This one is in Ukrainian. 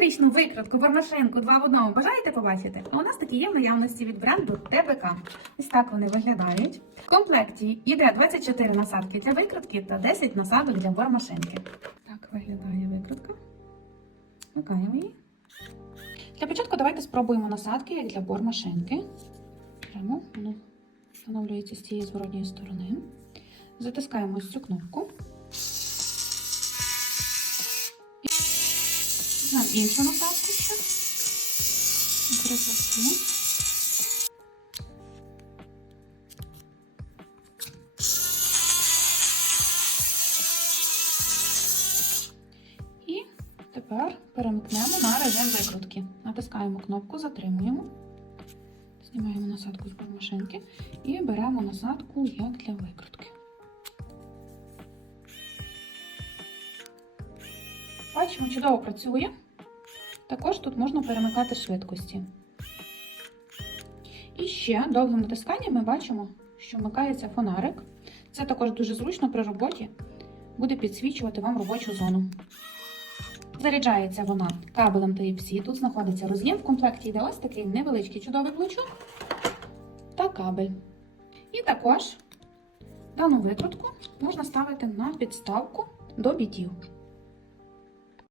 електричну викрутку, бормашинку 2 в одному бажаєте побачити? У нас такі є в наявності від бренду ТБК. Ось так вони виглядають. В комплекті йде 24 насадки для викрутки та 10 насадок для бормашинки. Так виглядає викрутка. Вмикаємо її. Для початку давайте спробуємо насадки, як для бормашинки. Беремо, воно встановлюється з цієї зворотньої сторони. Затискаємо ось цю кнопку. Нам іншу насадку ще. Наприклад. І тепер перемкнемо на режим викрутки. Натискаємо кнопку, затримуємо. Знімаємо насадку з машинки і беремо насадку як для викрутки. Бачимо, чудово працює. Також тут можна перемикати швидкості. І ще довгим натисканням ми бачимо, що вмикається фонарик. Це також дуже зручно при роботі, буде підсвічувати вам робочу зону. Заряджається вона кабелем Type-C. Тут знаходиться роз'єм. В комплекті йде ось такий невеличкий чудовий блочок та кабель. І також дану викрутку можна ставити на підставку до бітів.